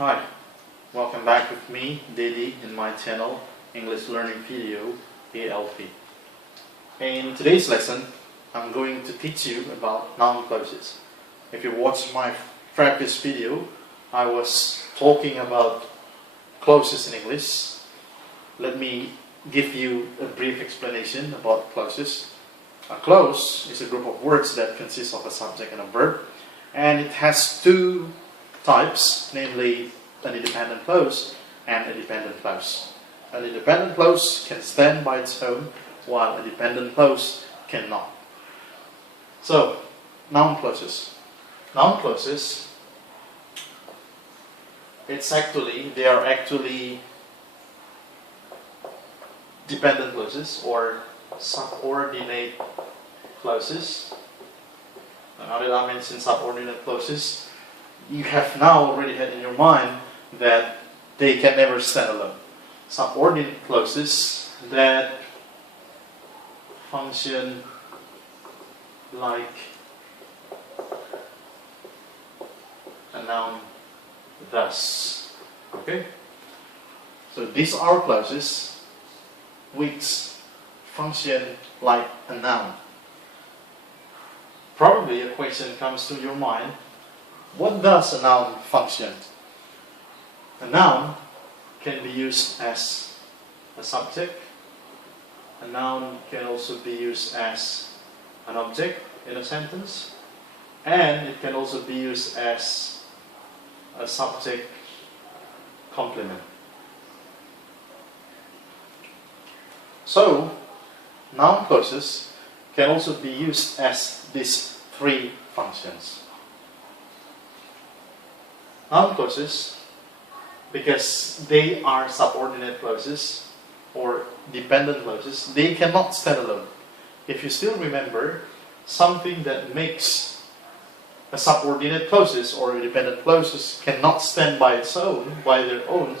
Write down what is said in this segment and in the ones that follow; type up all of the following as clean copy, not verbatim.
Hi, welcome back with me daily in my channel English Learning Video ALP. In today's lesson, I'm going to teach you about noun clauses. If you watched my previous video, I was talking about clauses in English. Let me give you a brief explanation about clauses. A clause is a group of words that consists of a subject and a verb, and it has two types, namely an independent clause and a dependent clause. An independent clause can stand by its own, while a dependent clause cannot. So, noun clauses. Noun clauses, they are actually dependent clauses or subordinate clauses. Now that I mentioned subordinate clauses, you have now already had in your mind that they can never stand alone. Subordinate clauses that function like a noun thus. Okay? So these are clauses which function like a noun. Probably a question comes to your mind: what does a noun function? A noun can be used as a subject. A noun can also be used as an object in a sentence. And it can also be used as a subject complement. So, noun clauses can also be used as these three functions. Noun clauses, because they are subordinate clauses or dependent clauses, they cannot stand alone. If you still remember, something that makes a subordinate clauses or a dependent clauses cannot stand by their own,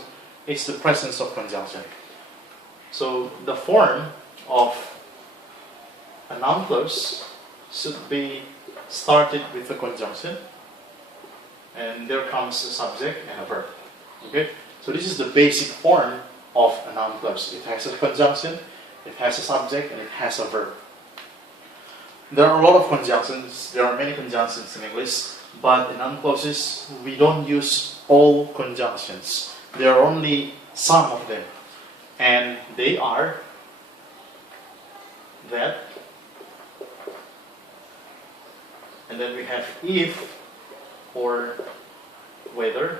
is the presence of conjunction. So the form of a noun clause should be started with a conjunction, and there comes a subject and a verb. Okay? So this is the basic form of a noun clause. It has a conjunction, it has a subject, and it has a verb. There are a lot of conjunctions. There are many conjunctions in English, but in noun clauses we don't use all conjunctions. There are only some of them, and they are that, and then we have if or whether,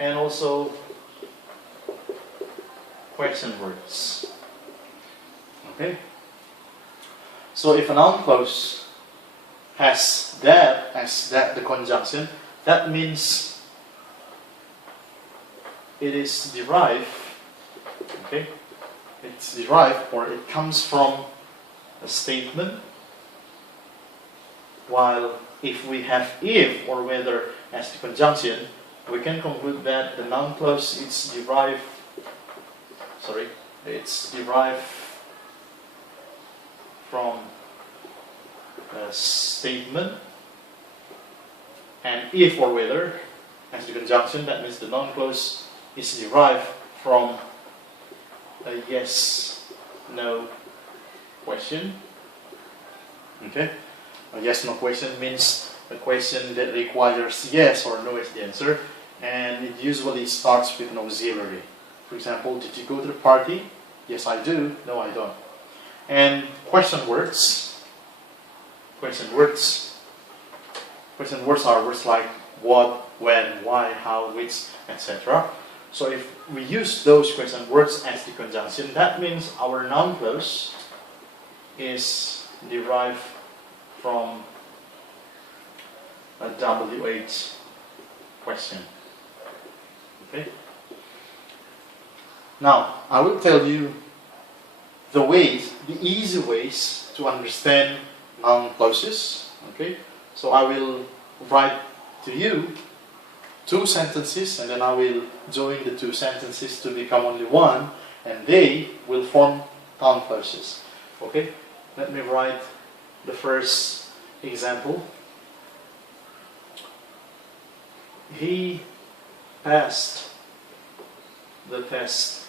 and also question words. Okay? So if a noun clause has that as the conjunction, that means it is derived, okay? It's derived, or it comes from a statement, while if we have if or whether as the conjunction, we can conclude that the noun clause is derived from a statement, and if or whether as the conjunction, that means the noun clause is derived from a yes/no question. Okay? A yes/no question means a question that requires yes or no as the answer, and it usually starts with an auxiliary. For example, did you go to the party? Yes, I do. No, I don't. And question words are words like what, when, why, how, which, etc. So if we use those question words as the conjunction, that means our noun clause is derived from a WH question. Okay? Now, I will tell you the easy ways to understand noun clauses. Okay? So I will write to you two sentences, and then I will join the two sentences to become only one, and they will form noun clauses. Okay? Let me write the first example. He passed the test.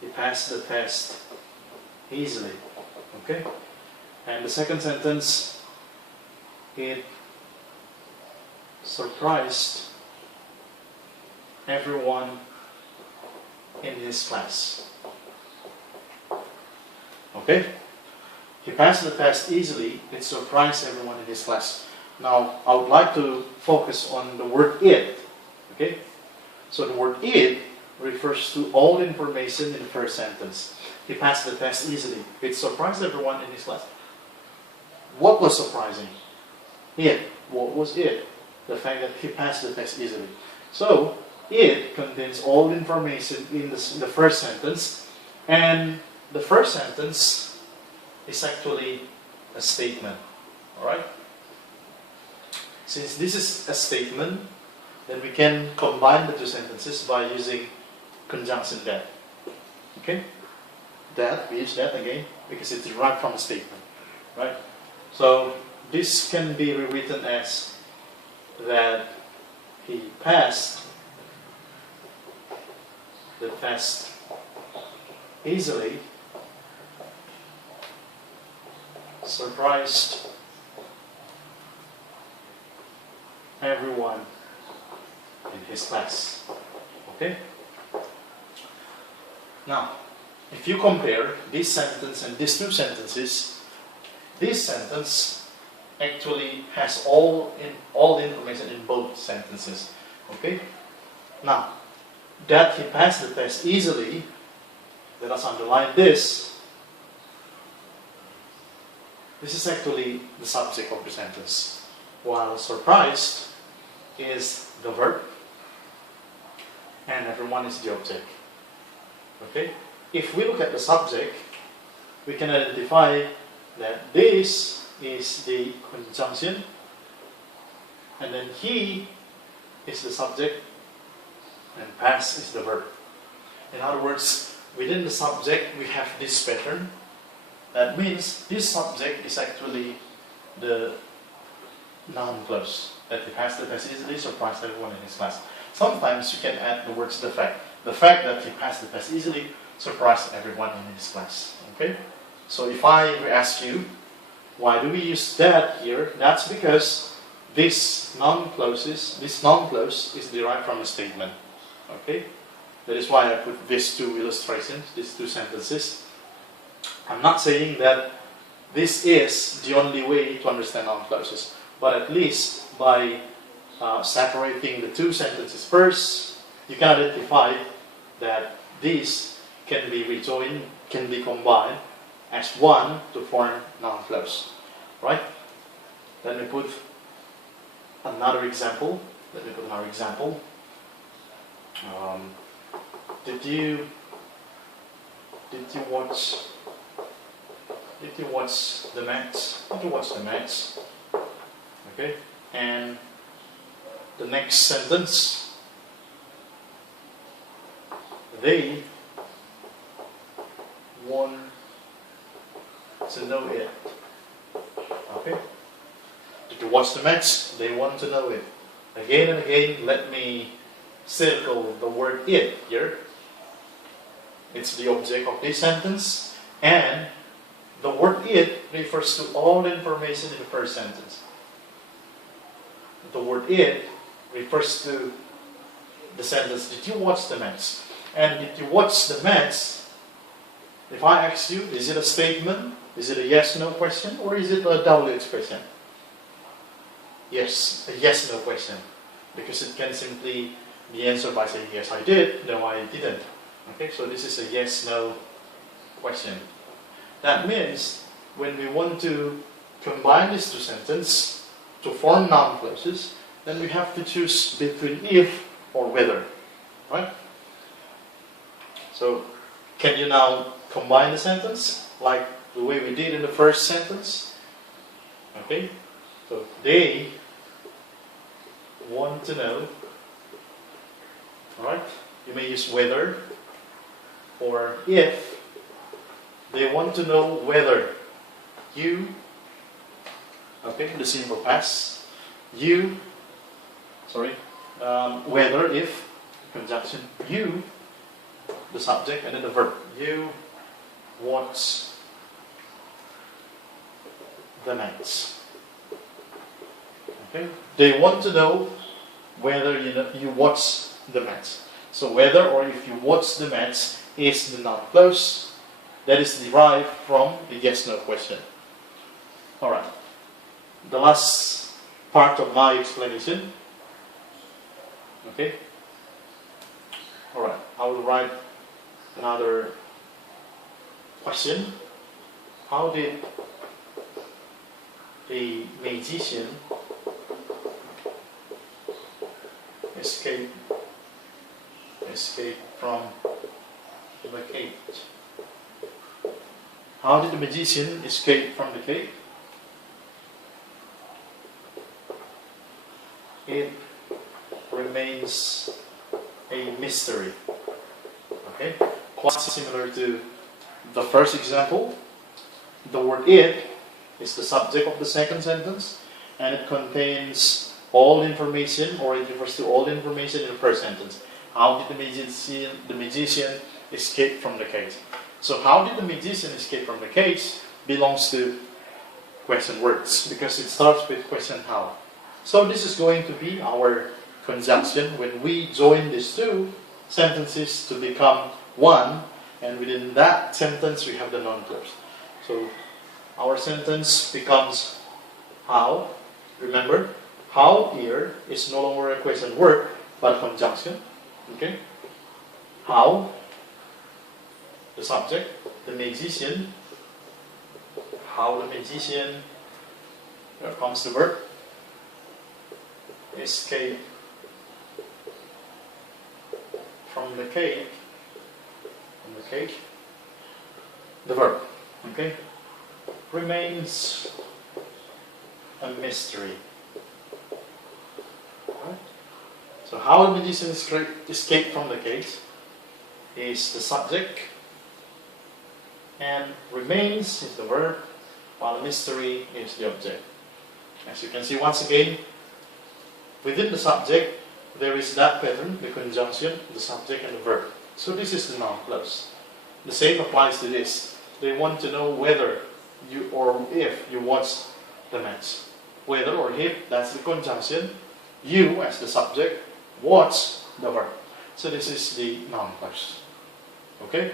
He passed the test easily. Okay? And the second sentence, it surprised everyone in his class. Okay? He passed the test easily, it surprised everyone in his class. Now, I would like to focus on the word it. Okay? So the word it refers to all information in the first sentence. He passed the test easily. It surprised everyone in his class. What was surprising? It. What was it? The fact that he passed the test easily. So, it contains all information in the first sentence. And the first sentence is actually a statement. Alright? Since this is a statement, then we can combine the two sentences by using conjunction that. Okay? That, we use that again because it's derived from a statement. Right? So this can be rewritten as that he passed the test easily, surprised everyone in his class. Okay? Now, if you compare this sentence and these two sentences, this sentence actually has all the information in both sentences. Okay? Now, that he passed the test easily, let us underline this. This is actually the subject of the sentence, while surprised is the verb and everyone is the object. Okay? If we look at the subject, we can identify that this is the conjunction and then he is the subject and pass is the verb. In other words, within the subject we have this pattern. That means this subject is actually the noun clause. That he passed the test easily, surprised everyone in his class. Sometimes you can add the words the fact. The fact that he passed the test easily surprised everyone in his class. Okay? So if I ask you, why do we use that here? That's because this noun clause is derived from a statement. Okay? That is why I put these two illustrations, these two sentences. I'm not saying that this is the only way to understand noun clauses, but at least by separating the two sentences first, you can identify that these can be rejoined, can be combined as one to form noun clause. Right? Let me put another example. Did you watch the match? Did you watch the match? Okay. And the next sentence, they want to know it. Okay. Did you watch the match? They want to know it. Again and again, let me circle the word it here. It's the object of this sentence, and the word it refers to all information in the first sentence. The word it refers to the sentence, did you watch the match? And did you watch the match? If I ask you, is it a statement? Is it a yes-no question? Or is it a double expression? Yes, a yes-no question. Because it can simply be answered by saying, yes, I did, no, I didn't. Okay, so this is a yes-no question. That means when we want to combine these two sentences to form noun clauses, then we have to choose between if or whether. Right? So, can you now combine the sentence like the way we did in the first sentence? Okay? So, they want to know. Alright? You may use whether or if. They want to know whether you, okay, the simple past, you whether, if, conjunction you, the subject, and then the verb. You watch the match. Okay? They want to know whether you watch the match. So whether or if you watch the match is the noun clause that is derived from the yes/no question. Alright. The last part of my explanation. Okay? Alright, I will write another question. How did a magician escape from the cage? How did the magician escape from the cage? It remains a mystery. Okay, quite similar to the first example. The word "it" is the subject of the second sentence, and it contains all information, or it refers to all information in the first sentence. How did the magician escape from the cage? So how did the magician escape from the cage belongs to question words, because it starts with question how. So this is going to be our conjunction when we join these two sentences to become one, and within that sentence we have the noun clause. So our sentence becomes how. Remember, how here is no longer a question word but a conjunction. Okay? How, the subject, the magician. How the magician, here comes the verb, escape from the cage. The verb, okay, remains a mystery. Right? So how the magician escaped from the cage is the subject, and remains is the verb, while the mystery is the object. As you can see, once again, within the subject there is that pattern, the conjunction, the subject, and the verb. So this is the noun clause. The same applies to this. They want to know whether you or if you watch the match. Whether or if, that's the conjunction. You as the subject, watch the verb. So this is the noun clause. Okay?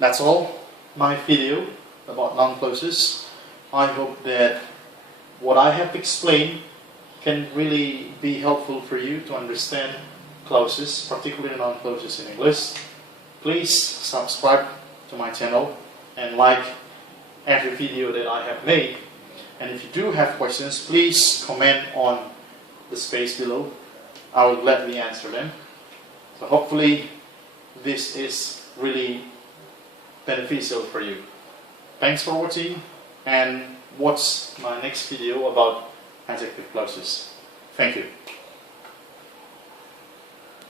That's all my video about noun clauses. I hope that what I have explained can really be helpful for you to understand clauses, particularly noun clauses in English. Please subscribe to my channel and like every video that I have made. And if you do have questions, please comment on the space below. I will gladly answer them. So hopefully this is really beneficial for you. Thanks for watching, and watch my next video about adjective clauses. Thank you.